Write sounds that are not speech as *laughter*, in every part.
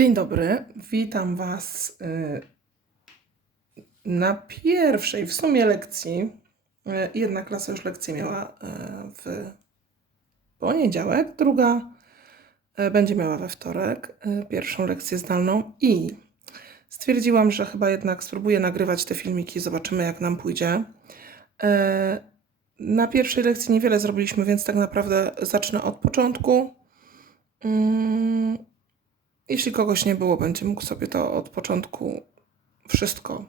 Dzień dobry, witam Was y, na pierwszej w sumie lekcji. Y, Jedna klasa już lekcję miała y, w poniedziałek, druga będzie miała we wtorek pierwszą lekcję zdalną i stwierdziłam, że chyba jednak spróbuję nagrywać te filmiki, zobaczymy jak nam pójdzie. Na pierwszej lekcji niewiele zrobiliśmy, więc tak naprawdę zacznę od początku. Jeśli kogoś nie było, będzie mógł sobie to od początku wszystko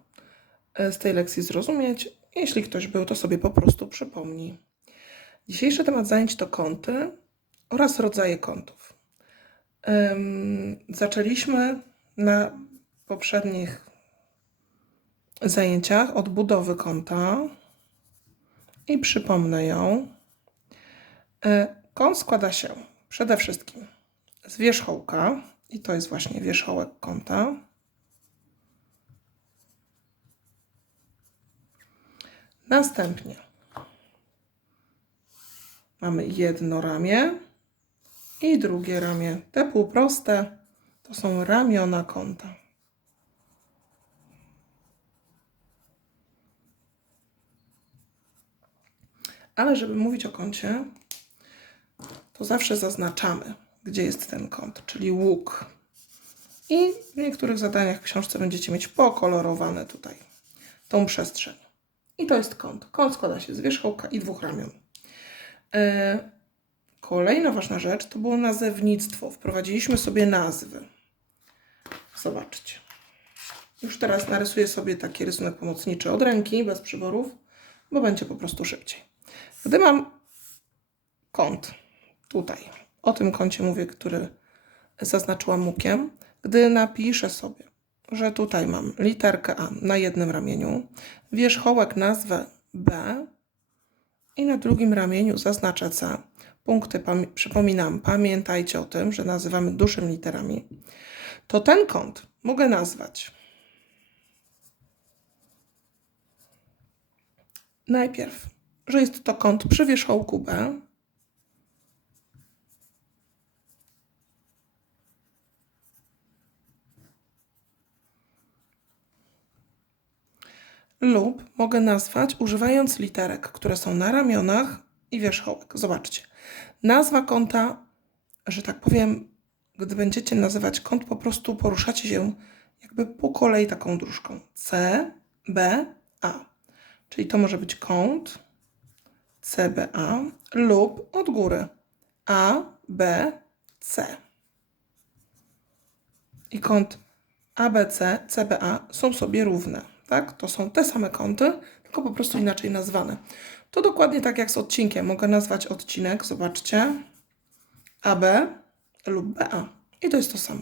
e, z tej lekcji zrozumieć. Jeśli ktoś był, to sobie po prostu przypomni. Dzisiejszy temat zajęć to kąty oraz rodzaje kątów. Em, Zaczęliśmy na poprzednich zajęciach od budowy kąta i przypomnę ją. E, Kąt składa się przede wszystkim z wierzchołka, i to jest właśnie wierzchołek kąta. Następnie mamy jedno ramię i drugie ramię. Te półproste to są ramiona kąta. Ale żeby mówić o kącie, to zawsze zaznaczamy, gdzie jest ten kąt, czyli łuk. I w niektórych zadaniach w książce będziecie mieć pokolorowane tutaj tą przestrzeń. I to jest kąt. Kąt składa się z wierzchołka i dwóch ramion. E, Kolejna ważna rzecz to było nazewnictwo. Wprowadziliśmy sobie nazwy. Zobaczcie. Już teraz narysuję sobie taki rysunek pomocniczy od ręki, bez przyborów, bo będzie po prostu szybciej. Gdy mam kąt tutaj, o tym kącie mówię, który zaznaczyłam łukiem, gdy napiszę sobie, że tutaj mam literkę A na jednym ramieniu, wierzchołek nazwę B i na drugim ramieniu zaznaczę C. Punkty, pami- przypominam, pamiętajcie o tym, że nazywamy dużym literami. To ten kąt mogę nazwać najpierw, że jest to kąt przy wierzchołku B, lub mogę nazwać używając literek, które są na ramionach i wierzchołek. Zobaczcie. Nazwa kąta, że tak powiem, gdy będziecie nazywać kąt, po prostu poruszacie się jakby po kolei taką dróżką. C, B, A. Czyli to może być kąt CBA lub od góry A, B, C. I kąt ABC, CBA są sobie równe. Tak? To są te same kąty, tylko po prostu inaczej nazwane. To dokładnie tak jak z odcinkiem. Mogę nazwać odcinek, zobaczcie, AB lub BA. I to jest to samo.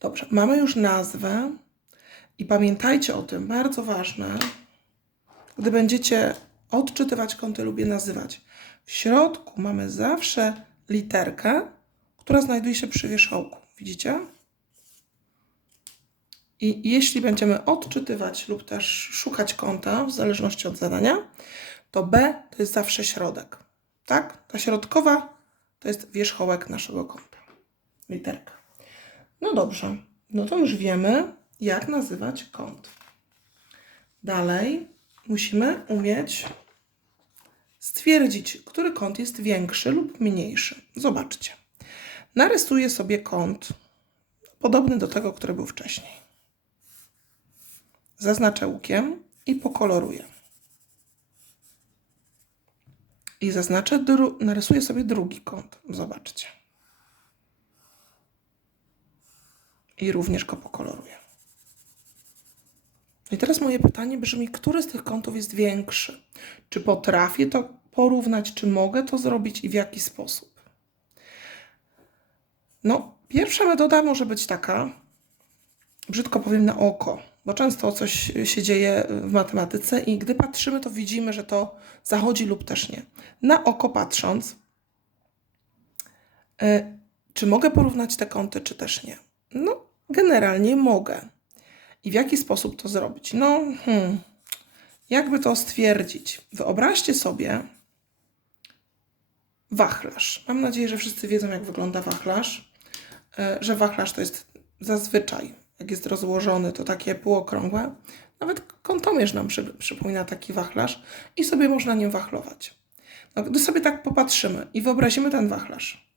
Dobrze, mamy już nazwę i pamiętajcie o tym, bardzo ważne, gdy będziecie odczytywać kąty, lubię nazywać. W środku mamy zawsze literkę, która znajduje się przy wierzchołku. Widzicie? I jeśli będziemy odczytywać lub też szukać kąta, w zależności od zadania, to B to jest zawsze środek. Tak? Ta środkowa to jest wierzchołek naszego kąta. Literka. No dobrze. No to już wiemy, jak nazywać kąt. Dalej musimy umieć stwierdzić, który kąt jest większy lub mniejszy. Zobaczcie. Narysuję sobie kąt podobny do tego, który był wcześniej. Zaznaczę łukiem i pokoloruję. I zaznaczę, narysuję sobie drugi kąt. Zobaczcie. I również go pokoloruję. I teraz moje pytanie brzmi, który z tych kątów jest większy? Czy potrafię to porównać, czy mogę to zrobić i w jaki sposób? No, pierwsza metoda może być taka, brzydko powiem na oko, bo często coś się dzieje w matematyce i gdy patrzymy, to widzimy, że to zachodzi lub też nie. Na oko patrząc, y, czy mogę porównać te kąty, czy też nie? No, generalnie mogę. I w jaki sposób to zrobić? No, hmm, jakby to stwierdzić? Wyobraźcie sobie wachlarz. Mam nadzieję, że wszyscy wiedzą, jak wygląda wachlarz. e, że wachlarz to jest zazwyczaj, jak jest rozłożony, to takie półokrągłe. Nawet kątomierz nam przy, przypomina taki wachlarz i sobie można nim wachlować. No, gdy sobie tak popatrzymy i wyobrazimy ten wachlarz,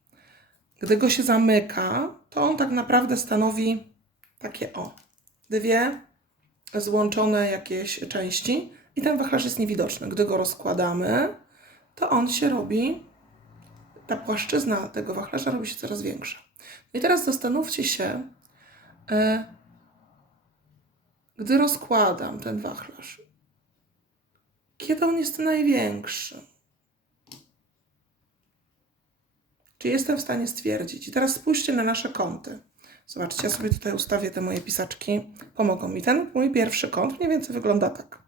gdy go się zamyka, to on tak naprawdę stanowi takie o, dwie złączone jakieś części i ten wachlarz jest niewidoczny. Gdy go rozkładamy, to on się robi, ta płaszczyzna tego wachlarza robi się coraz większa. No I teraz zastanówcie się, gdy rozkładam ten wachlarz, kiedy on jest największy? Czy jestem w stanie stwierdzić? I teraz spójrzcie na nasze kąty. Zobaczcie, ja sobie tutaj ustawię te moje pisaczki. Pomogą mi. Ten mój pierwszy kąt mniej więcej wygląda tak.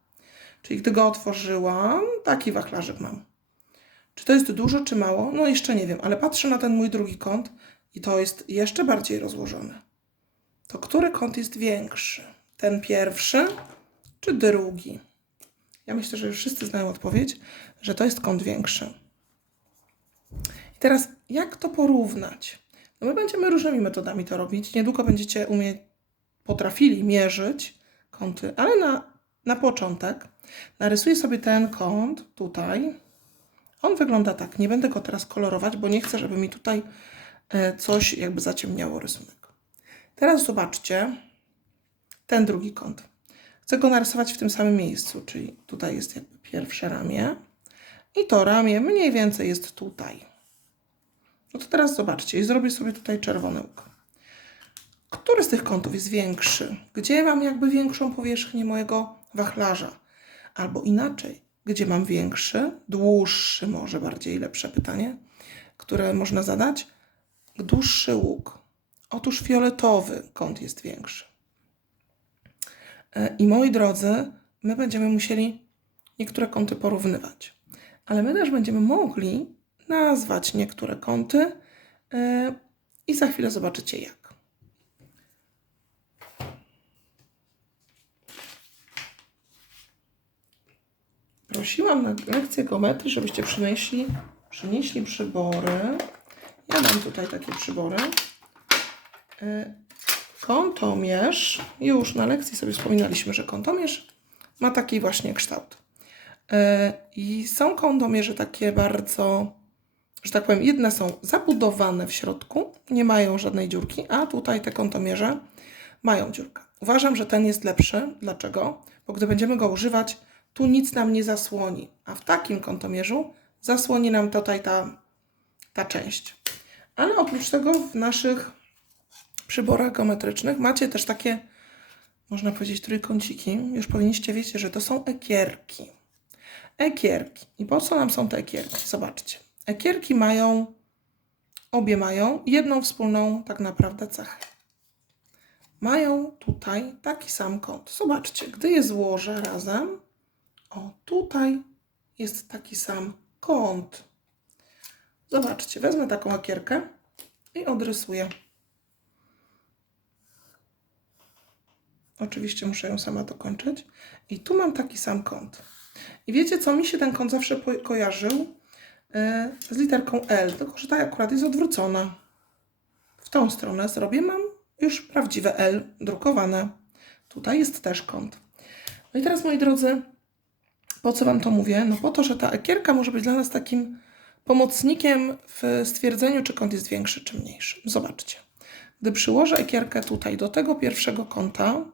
Czyli gdy go otworzyłam, taki wachlarzyk mam. Czy to jest dużo, czy mało? No jeszcze nie wiem, ale patrzę na ten mój drugi kąt i to jest jeszcze bardziej rozłożone. To który kąt jest większy? Ten pierwszy czy drugi? Ja myślę, że już wszyscy znają odpowiedź, że to jest kąt większy. I teraz, jak to porównać? No my będziemy różnymi metodami to robić. Niedługo będziecie umie, potrafili mierzyć kąty, ale na, na początek narysuję sobie ten kąt tutaj. On wygląda tak. Nie będę go teraz kolorować, bo nie chcę, żeby mi tutaj e, coś jakby zaciemniało rysunek. Teraz zobaczcie ten drugi kąt. Chcę go narysować w tym samym miejscu, czyli tutaj jest jakby pierwsze ramię i to ramię mniej więcej jest tutaj. No to teraz zobaczcie i zrobię sobie tutaj czerwony łuk. Który z tych kątów jest większy? Gdzie mam jakby większą powierzchnię mojego wachlarza? Albo inaczej, gdzie mam większy, dłuższy, może bardziej lepsze pytanie, które można zadać? Dłuższy łuk. Otóż fioletowy kąt jest większy. E, I moi drodzy, my będziemy musieli niektóre kąty porównywać, ale my też będziemy mogli nazwać niektóre kąty e, i za chwilę zobaczycie jak. Prosiłam na lekcję geometrii, żebyście przynieśli, przynieśli przybory. Ja mam tutaj takie przybory. E, Kątomierz, już na lekcji sobie wspominaliśmy, że kątomierz ma taki właśnie kształt. E, I są kątomierze takie bardzo, że tak powiem, jedne są zabudowane w środku, nie mają żadnej dziurki, a tutaj te kątomierze mają dziurkę. Uważam, że ten jest lepszy. Dlaczego? Bo gdy będziemy go używać, tu nic nam nie zasłoni, a w takim kątomierzu zasłoni nam tutaj ta, ta część. Ale oprócz tego w naszych przyborach geometrycznych macie też takie, można powiedzieć, trójkąciki. Już powinniście wiedzieć, że to są ekierki. Ekierki. I po co nam są te ekierki? Zobaczcie. Ekierki mają, obie mają jedną wspólną tak naprawdę cechę. Mają tutaj taki sam kąt. Zobaczcie, gdy je złożę razem, o tutaj jest taki sam kąt. Zobaczcie, wezmę taką ekierkę i odrysuję. Oczywiście muszę ją sama dokończyć. I tu mam taki sam kąt. I wiecie co? Mi się ten kąt zawsze kojarzył e, z literką L, tylko że ta akurat jest odwrócona. W tą stronę zrobię, mam już prawdziwe L drukowane. Tutaj jest też kąt. No i teraz, moi drodzy, po co Wam to mówię? No po to, że ta ekierka może być dla nas takim pomocnikiem w stwierdzeniu, czy kąt jest większy, czy mniejszy. Zobaczcie. Gdy przyłożę ekierkę tutaj do tego pierwszego kąta,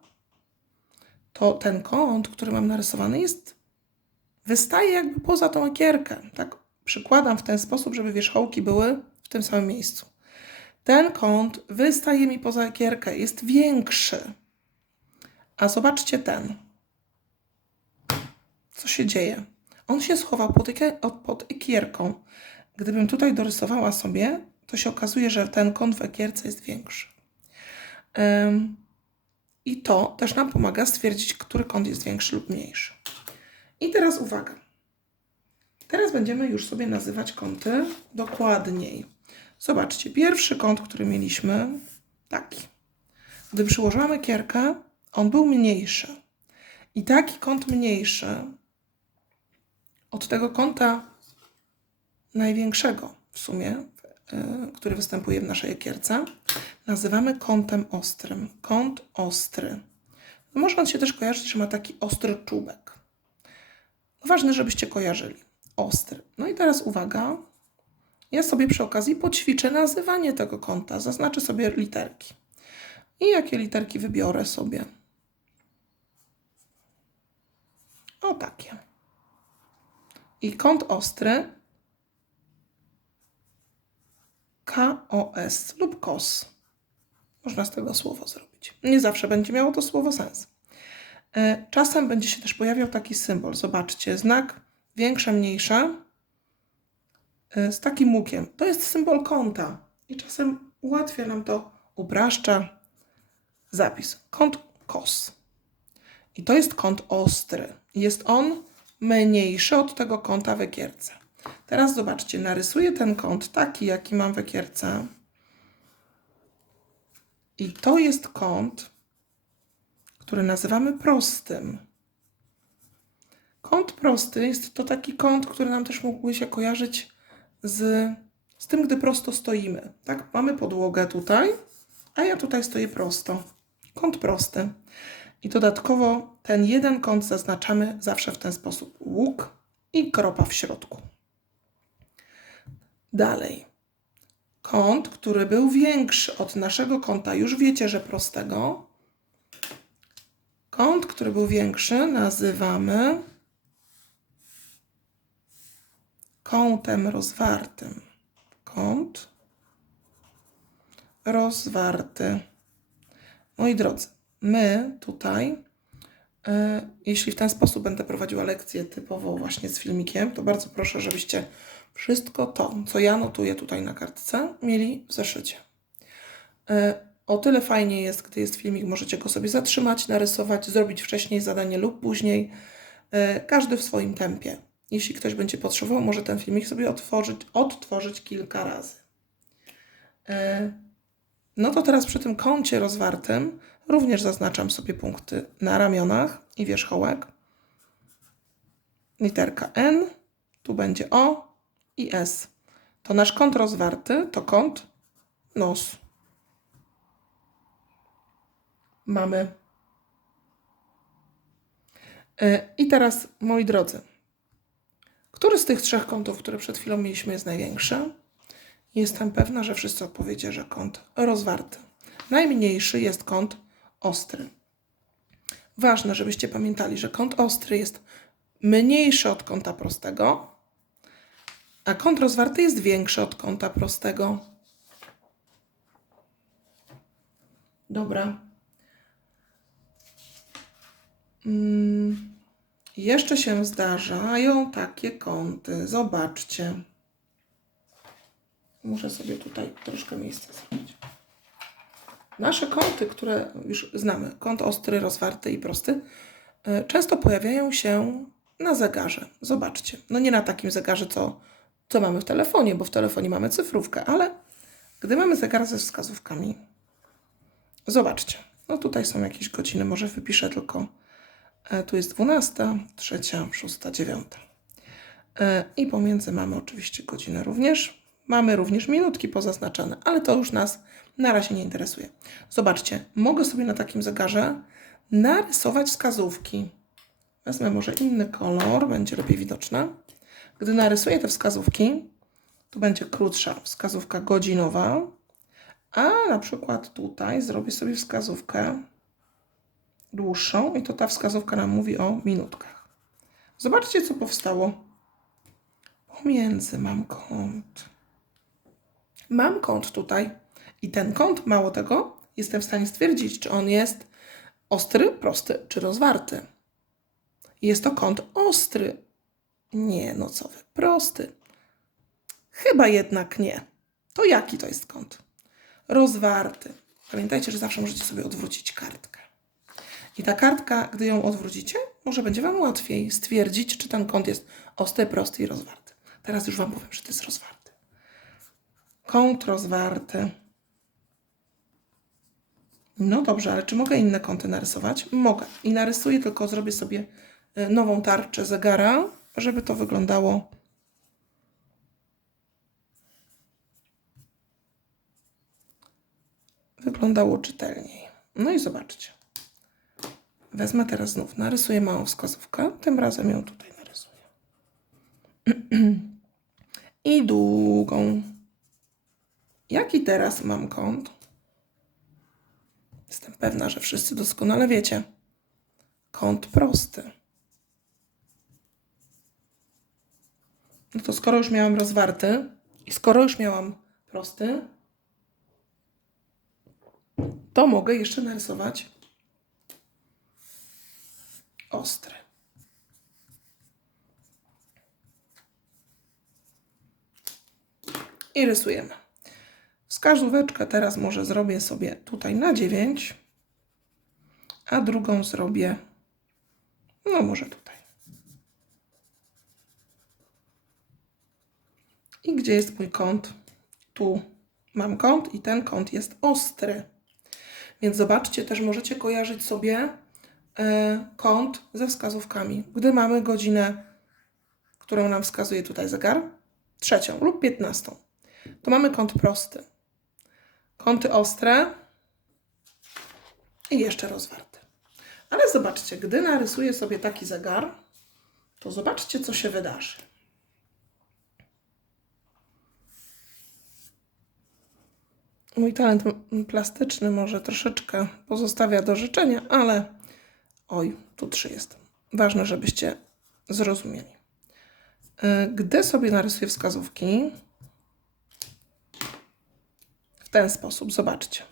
to ten kąt, który mam narysowany, jest, wystaje jakby poza tą ekierkę. Tak przykładam w ten sposób, żeby wierzchołki były w tym samym miejscu. Ten kąt wystaje mi poza ekierkę, jest większy. A zobaczcie ten. Co się dzieje? On się schował pod, pod ekierką. Gdybym tutaj dorysowała sobie, to się okazuje, że ten kąt w ekierce jest większy. Ym, I to też nam pomaga stwierdzić, który kąt jest większy lub mniejszy. I teraz uwaga. Teraz będziemy już sobie nazywać kąty dokładniej. Zobaczcie, pierwszy kąt, który mieliśmy, taki. Gdy przyłożyłam ekierkę, on był mniejszy. I taki kąt mniejszy od tego kąta największego w sumie, który występuje w naszej ekierce, nazywamy kątem ostrym. Kąt ostry. Może on się też kojarzyć, że ma taki ostry czubek. Ważne, żebyście kojarzyli. Ostry. No i teraz uwaga. Ja sobie przy okazji poćwiczę nazywanie tego kąta. Zaznaczę sobie literki. I jakie literki wybiorę sobie? O takie. I kąt ostry KOS lub KOS. Można z tego słowo zrobić. Nie zawsze będzie miało to słowo sens. E, Czasem będzie się też pojawiał taki symbol. Zobaczcie, znak większe, mniejsze e, z takim łukiem. To jest symbol kąta i czasem ułatwia nam to, upraszcza zapis. Kąt KOS. I to jest kąt ostry. Jest on mniejszy od tego kąta w ekierce. Teraz zobaczcie, narysuję ten kąt taki, jaki mam w ekierce. I to jest kąt, który nazywamy prostym. Kąt prosty jest to taki kąt, który nam też mógłby się kojarzyć z, z tym, gdy prosto stoimy. Tak, mamy podłogę tutaj, a ja tutaj stoję prosto. Kąt prosty. I dodatkowo ten jeden kąt zaznaczamy zawsze w ten sposób. Łuk i kropa w środku. Dalej. Kąt, który był większy od naszego kąta, już wiecie, że prostego. Kąt, który był większy, nazywamy kątem rozwartym. Kąt rozwarty. Moi drodzy, my tutaj, y, jeśli w ten sposób będę prowadziła lekcję typowo właśnie z filmikiem, to bardzo proszę, żebyście wszystko to, co ja notuję tutaj na kartce, mieli w zeszycie. Y, o tyle fajnie jest, gdy jest filmik, możecie go sobie zatrzymać, narysować, zrobić wcześniej zadanie lub później, y, każdy w swoim tempie. Jeśli ktoś będzie potrzebował, może ten filmik sobie otworzyć, odtworzyć kilka razy. No to teraz przy tym kącie rozwartym również zaznaczam sobie punkty na ramionach i wierzchołek. Literka N, tu będzie O i S. To nasz kąt rozwarty to kąt nos. Mamy. E, I teraz, moi drodzy, który z tych trzech kątów, które przed chwilą mieliśmy, jest największy? Jestem pewna, że wszyscy odpowiecie, że kąt rozwarty. Najmniejszy jest kąt ostry. Ważne, żebyście pamiętali, że kąt ostry jest mniejszy od kąta prostego, a kąt rozwarty jest większy od kąta prostego. Dobra. Mm, jeszcze się zdarzają takie kąty. Zobaczcie. Muszę sobie tutaj troszkę miejsca zrobić. Nasze kąty, które już znamy, kąt ostry, rozwarty i prosty, y, często pojawiają się na zegarze. Zobaczcie. No nie na takim zegarze, co, co mamy w telefonie, bo w telefonie mamy cyfrówkę, ale gdy mamy zegar ze wskazówkami, zobaczcie. No tutaj są jakieś godziny, może wypiszę tylko. E, tu jest 12, 3, 6, 9. I pomiędzy mamy oczywiście godziny również. Mamy również minutki pozaznaczone, ale to już nas na razie nie interesuje. Zobaczcie, mogę sobie na takim zegarze narysować wskazówki. Wezmę może inny kolor, będzie lepiej widoczne. Gdy narysuję te wskazówki, tu będzie krótsza wskazówka godzinowa, a na przykład tutaj zrobię sobie wskazówkę dłuższą i to ta wskazówka nam mówi o minutkach. Zobaczcie, co powstało. Pomiędzy mam kąt. Mam kąt tutaj i ten kąt, mało tego, jestem w stanie stwierdzić, czy on jest ostry, prosty, czy rozwarty. Jest to kąt ostry. Nie, no co wy, prosty. Chyba jednak nie. To jaki to jest kąt? Rozwarty. Pamiętajcie, że zawsze możecie sobie odwrócić kartkę. I ta kartka, gdy ją odwrócicie, może będzie Wam łatwiej stwierdzić, czy ten kąt jest ostry, prosty i rozwarty. Teraz już Wam powiem, że to jest rozwarty. Kąt rozwarty. No dobrze, ale czy mogę inne kąty narysować? Mogę. I narysuję, tylko zrobię sobie y, nową tarczę zegara, żeby to wyglądało wyglądało czytelniej. No i zobaczcie. Wezmę teraz znów, narysuję małą wskazówkę, tym razem ją tutaj narysuję. *clears throat* I długą. Jaki teraz mam kąt? Jestem pewna, że wszyscy doskonale wiecie. Kąt prosty. No to skoro już miałam rozwarty i skoro już miałam prosty, to mogę jeszcze narysować ostry. I rysujemy. Wskazóweczkę teraz może zrobię sobie tutaj na 9, a drugą zrobię, no może tutaj. I gdzie jest mój kąt? Tu mam kąt i ten kąt jest ostry. Więc zobaczcie, też możecie kojarzyć sobie e, kąt ze wskazówkami. Gdy mamy godzinę, którą nam wskazuje tutaj zegar, trzecią lub piętnastą, to mamy kąt prosty. Kąty ostre i jeszcze rozwarty. Ale zobaczcie, gdy narysuję sobie taki zegar, to zobaczcie, co się wydarzy. Mój talent plastyczny może troszeczkę pozostawia do życzenia, ale oj, tu trzy jest. Ważne, żebyście zrozumieli. Y, Gdy sobie narysuję wskazówki w ten sposób, zobaczcie.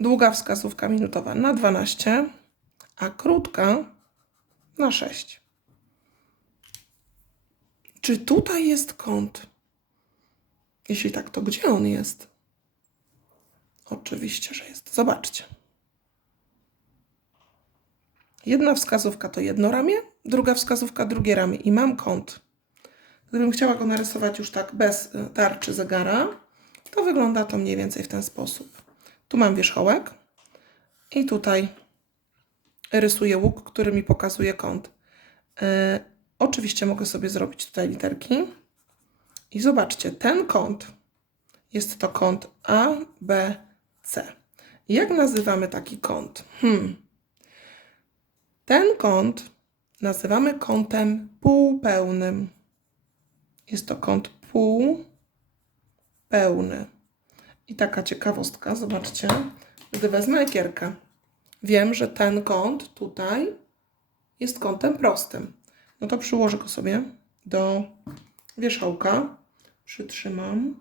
Długa wskazówka minutowa na 12, a krótka na 6. Czy tutaj jest kąt? Jeśli tak, to gdzie on jest? Oczywiście, że jest. Zobaczcie. Jedna wskazówka to jedno ramię, druga wskazówka drugie ramię i mam kąt. Gdybym chciała go narysować już tak bez y, tarczy zegara, to wygląda to mniej więcej w ten sposób. Tu mam wierzchołek i tutaj rysuję łuk, który mi pokazuje kąt. Yy, oczywiście mogę sobie zrobić tutaj literki. I zobaczcie, ten kąt jest to kąt A, B, C. Jak nazywamy taki kąt? Hmm. Ten kąt nazywamy kątem półpełnym. Jest to kąt półpełny. I taka ciekawostka, zobaczcie, gdy wezmę ekierkę, wiem, że ten kąt tutaj jest kątem prostym. No to przyłożę go sobie do wierzchołka, przytrzymam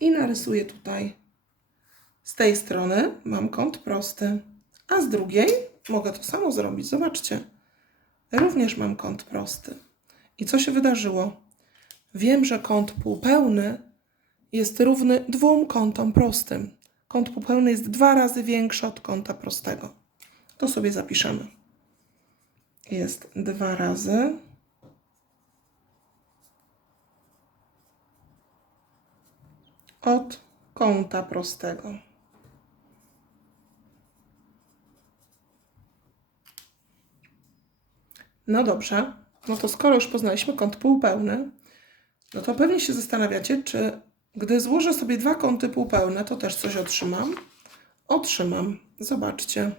i narysuję tutaj. Z tej strony mam kąt prosty, a z drugiej mogę to samo zrobić. Zobaczcie, również mam kąt prosty. I co się wydarzyło? Wiem, że kąt półpełny jest równy dwóm kątom prostym. Kąt półpełny jest dwa razy większy od kąta prostego. To sobie zapiszemy. Jest dwa razy od kąta prostego. No dobrze, no to skoro już poznaliśmy kąt półpełny, no to pewnie się zastanawiacie, czy gdy złożę sobie dwa kąty półpełne, to też coś otrzymam. Otrzymam. Zobaczcie.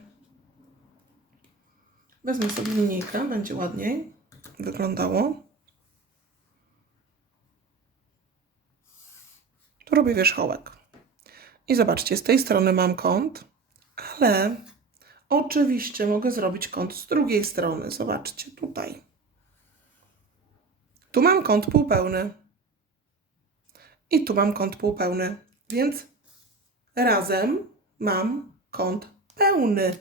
Wezmę sobie linijkę, będzie ładniej wyglądało. Tu robię wierzchołek. I zobaczcie, z tej strony mam kąt, ale oczywiście mogę zrobić kąt z drugiej strony. Zobaczcie, tutaj. Tu mam kąt półpełny. I tu mam kąt półpełny, więc razem mam kąt pełny.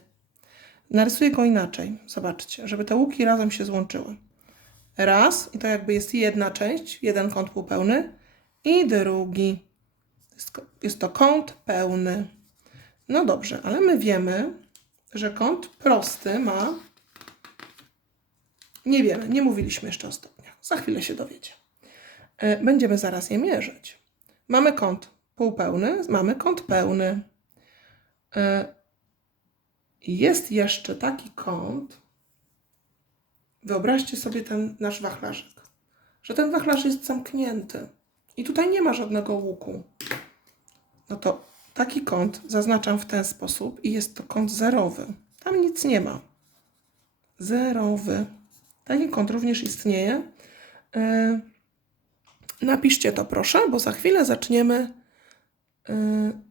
Narysuję go inaczej. Zobaczcie, żeby te łuki razem się złączyły. Raz, i to jakby jest jedna część, jeden kąt półpełny, i drugi. Jest, to kąt pełny. No dobrze, ale my wiemy, że kąt prosty ma. Nie wiemy, nie mówiliśmy jeszcze o stopniach. Za chwilę się dowiecie. E, Będziemy zaraz je mierzyć. Mamy kąt półpełny, mamy kąt pełny. E, Jest jeszcze taki kąt. Wyobraźcie sobie ten nasz wachlarzyk, że ten wachlarz jest zamknięty i tutaj nie ma żadnego łuku. No to taki kąt zaznaczam w ten sposób i jest to kąt zerowy. Tam nic nie ma. Zerowy. Taki kąt również istnieje. Yy, napiszcie to proszę, bo za chwilę zaczniemy yy,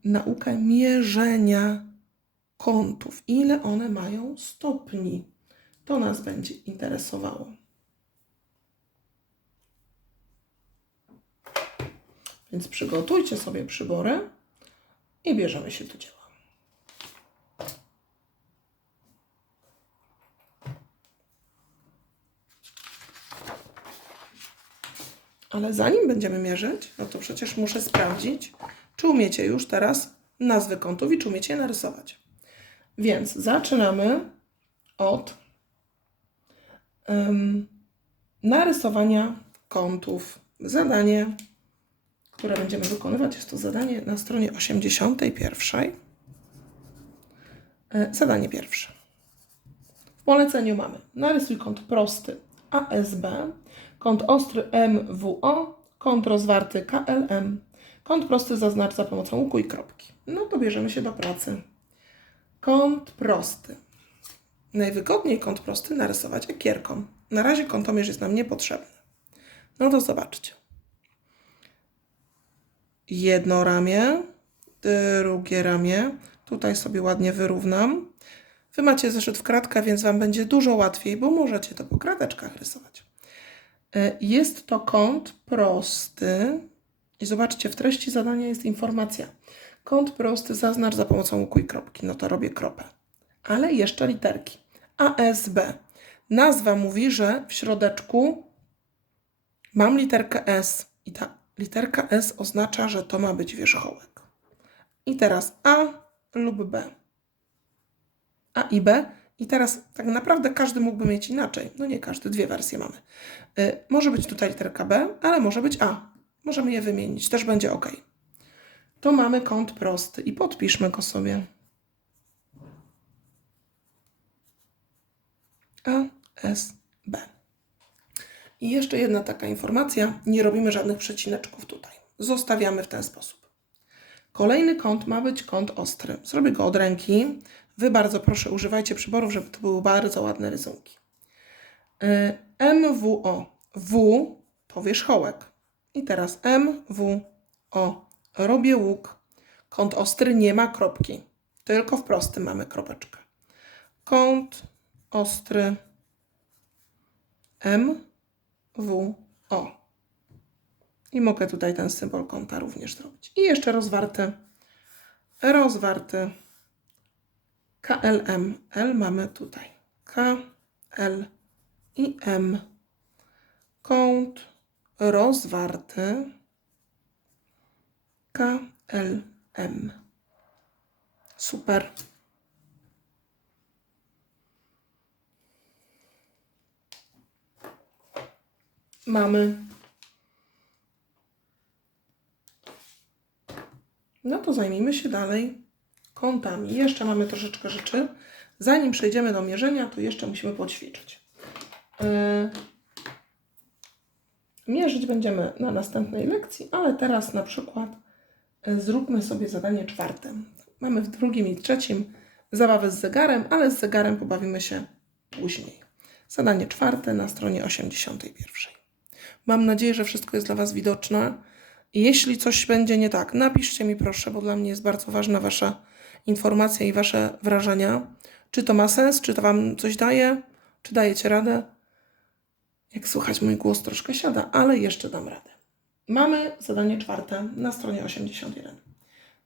naukę mierzenia kątów. Ile one mają stopni? To nas będzie interesowało. Więc przygotujcie sobie przybory i bierzemy się do dzieła. Ale zanim będziemy mierzyć, no to przecież muszę sprawdzić, czy umiecie już teraz nazwy kątów i czy umiecie je narysować. Więc zaczynamy od em, narysowania kątów. Zadanie, które będziemy wykonywać, jest to zadanie na stronie 81. E, Zadanie pierwsze. W poleceniu mamy narysuj kąt prosty ASB, kąt ostry MWO, kąt rozwarty KLM, kąt prosty zaznacz za pomocą łuku i kropki. No to bierzemy się do pracy. Kąt prosty. Najwygodniej kąt prosty narysować ekierką. Na razie kątomierz jest nam niepotrzebny. No to zobaczcie. Jedno ramię, drugie ramię. Tutaj sobie ładnie wyrównam. Wy macie zeszyt w kratkę, więc Wam będzie dużo łatwiej, bo możecie to po krateczkach rysować. Y, Jest to kąt prosty. I zobaczcie, w treści zadania jest informacja. Kąt prosty zaznacz za pomocą łuku i kropki. No to robię kropę. Ale jeszcze literki. ASB. Nazwa mówi, że w środeczku mam literkę S. I ta literka S oznacza, że to ma być wierzchołek. I teraz A lub B. A i B. I teraz tak naprawdę każdy mógłby mieć inaczej. No nie każdy, dwie wersje mamy. Y, może być tutaj literka B, ale może być A. Możemy je wymienić, też będzie ok. To mamy kąt prosty i podpiszmy go sobie. A, S, B. I jeszcze jedna taka informacja. Nie robimy żadnych przecineczków tutaj. Zostawiamy w ten sposób. Kolejny kąt ma być kąt ostry. Zrobię go od ręki. Wy bardzo proszę używajcie przyborów, żeby to były bardzo ładne rysunki. Y, MWO. W to wierzchołek. I teraz MWO. Robię łuk. Kąt ostry nie ma kropki. Tylko w prostym mamy kropeczkę. Kąt ostry MWO. I mogę tutaj ten symbol kąta również zrobić. I jeszcze rozwarty. Rozwarty. KLM. L mamy tutaj. K, L i M. Kąt rozwarty. K, L, M. Super. Mamy. No to zajmijmy się dalej kątami. Jeszcze mamy troszeczkę rzeczy. Zanim przejdziemy do mierzenia, to jeszcze musimy poćwiczyć. Yy, Mierzyć będziemy na następnej lekcji, ale teraz na przykład yy, zróbmy sobie zadanie czwarte. Mamy w drugim i trzecim zabawę z zegarem, ale z zegarem pobawimy się później. Zadanie czwarte na stronie 81. Mam nadzieję, że wszystko jest dla Was widoczne. Jeśli coś będzie nie tak, napiszcie mi proszę, bo dla mnie jest bardzo ważna Wasza informacja i Wasze wrażenia. Czy to ma sens, czy to Wam coś daje, czy dajecie radę. Jak słuchać, mój głos troszkę siada, ale jeszcze dam radę. Mamy zadanie czwarte na stronie 81.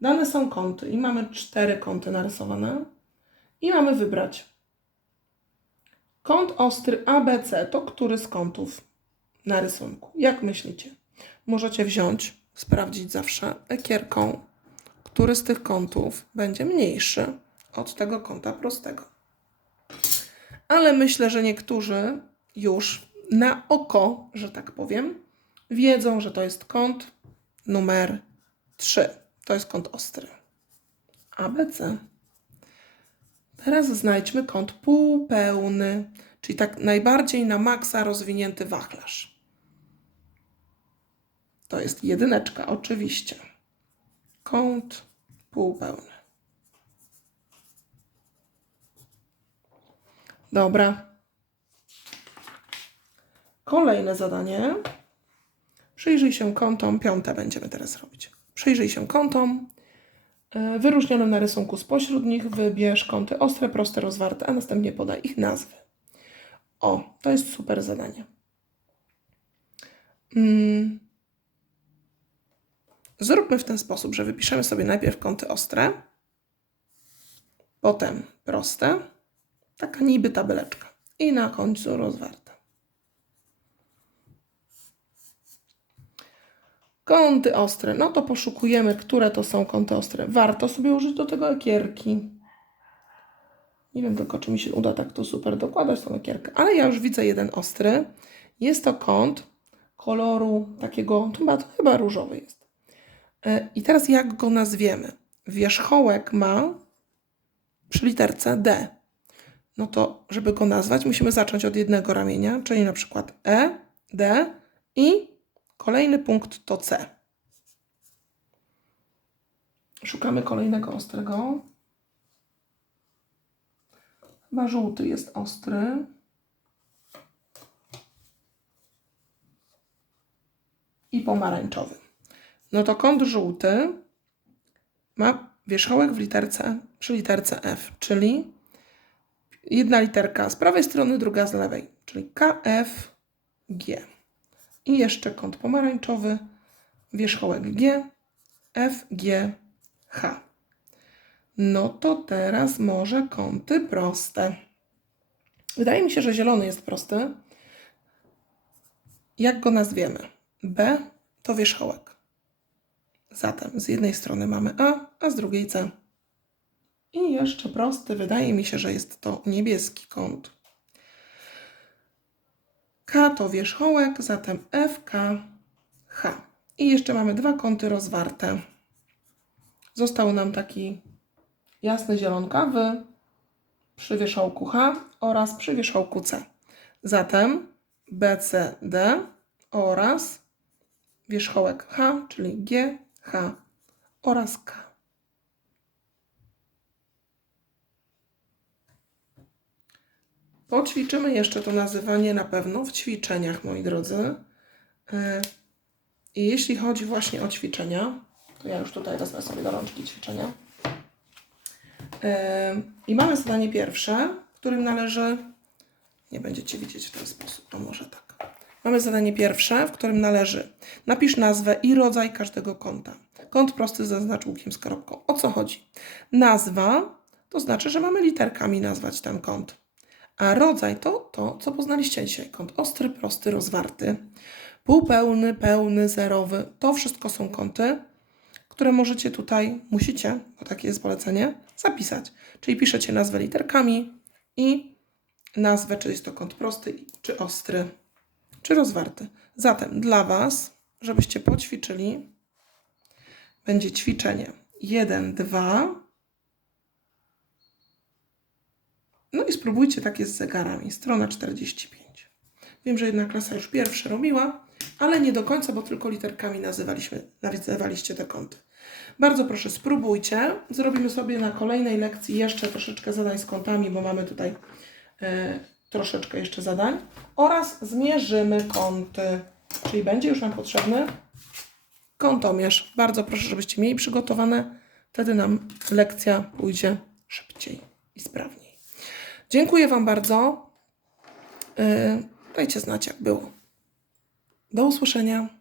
Dane są kąty i mamy cztery kąty narysowane i mamy wybrać kąt ostry ABC to który z kątów na rysunku? Jak myślicie? Możecie wziąć, sprawdzić zawsze ekierką, który z tych kątów będzie mniejszy od tego kąta prostego. Ale myślę, że niektórzy już na oko, że tak powiem, wiedzą, że to jest kąt numer 3. To jest kąt ostry. ABC. Teraz znajdźmy kąt półpełny, czyli tak najbardziej na maksa rozwinięty wachlarz. To jest jedyneczka, oczywiście. Kąt półpełny. Dobra. Kolejne zadanie. Przyjrzyj się kątom, piąte będziemy teraz robić. Przyjrzyj się kątom, e, wyróżnionym na rysunku spośród nich wybierz kąty ostre, proste, rozwarte, a następnie podaj ich nazwy. O, to jest super zadanie. Mm. Zróbmy w ten sposób, że wypiszemy sobie najpierw kąty ostre, potem proste, taka niby tabeleczka i na końcu rozwarte. Kąty ostre, no to poszukujemy, które to są kąty ostre. Warto sobie użyć do tego ekierki. Nie wiem tylko, czy mi się uda tak to super dokładać tą ekierkę, ale ja już widzę jeden ostry. Jest to kąt koloru takiego, chyba, chyba różowy jest. E, I teraz jak go nazwiemy? Wierzchołek ma przy literce D. No to, żeby go nazwać, musimy zacząć od jednego ramienia, czyli na przykład E, D i kolejny punkt to C. Szukamy kolejnego ostrego. Chyba żółty jest ostry. I pomarańczowy. No to kąt żółty ma wierzchołek w literce, przy literce F, czyli jedna literka z prawej strony, druga z lewej, czyli KF, G. I jeszcze kąt pomarańczowy, wierzchołek G, F, G, H. No to teraz może kąty proste. Wydaje mi się, że zielony jest prosty. Jak go nazwiemy? B to wierzchołek. Zatem z jednej strony mamy A, a z drugiej C. I jeszcze prosty, wydaje mi się, że jest to niebieski kąt. K to wierzchołek, zatem F, K, H. I jeszcze mamy dwa kąty rozwarte. Został nam taki jasny zielonkawy przy wierzchołku H oraz przy wierzchołku C. Zatem BCD oraz wierzchołek H, czyli G, H oraz K. Poćwiczymy jeszcze to nazywanie na pewno w ćwiczeniach, moi drodzy. E, I jeśli chodzi właśnie o ćwiczenia, to ja już tutaj wezmę sobie do rączki ćwiczenia. E, I mamy zadanie pierwsze, w którym należy. Nie będziecie widzieć w ten sposób, to może tak. Mamy zadanie pierwsze, w którym należy napisz nazwę i rodzaj każdego kąta. Kąt prosty zaznacz łukiem z kropką. O co chodzi? Nazwa to znaczy, że mamy literkami nazwać ten kąt. A rodzaj to to, co poznaliście dzisiaj. Kąt ostry, prosty, rozwarty, półpełny, pełny, zerowy. To wszystko są kąty, które możecie tutaj, musicie, bo takie jest polecenie, zapisać. Czyli piszecie nazwę literkami i nazwę, czy jest to kąt prosty, czy ostry, czy rozwarty. Zatem dla Was, żebyście poćwiczyli, będzie ćwiczenie 1, 2. No i spróbujcie takie z zegarami. Strona 45. Wiem, że jedna klasa już pierwsze robiła, ale nie do końca, bo tylko literkami nazywaliśmy, nazywaliście te kąty. Bardzo proszę, spróbujcie. Zrobimy sobie na kolejnej lekcji jeszcze troszeczkę zadań z kątami, bo mamy tutaj e, troszeczkę jeszcze zadań. Oraz zmierzymy kąty, czyli będzie już nam potrzebny kątomierz. Bardzo proszę, żebyście mieli przygotowane. Wtedy nam lekcja pójdzie szybciej i sprawniej. Dziękuję Wam bardzo. Yy, dajcie znać, jak było. Do usłyszenia.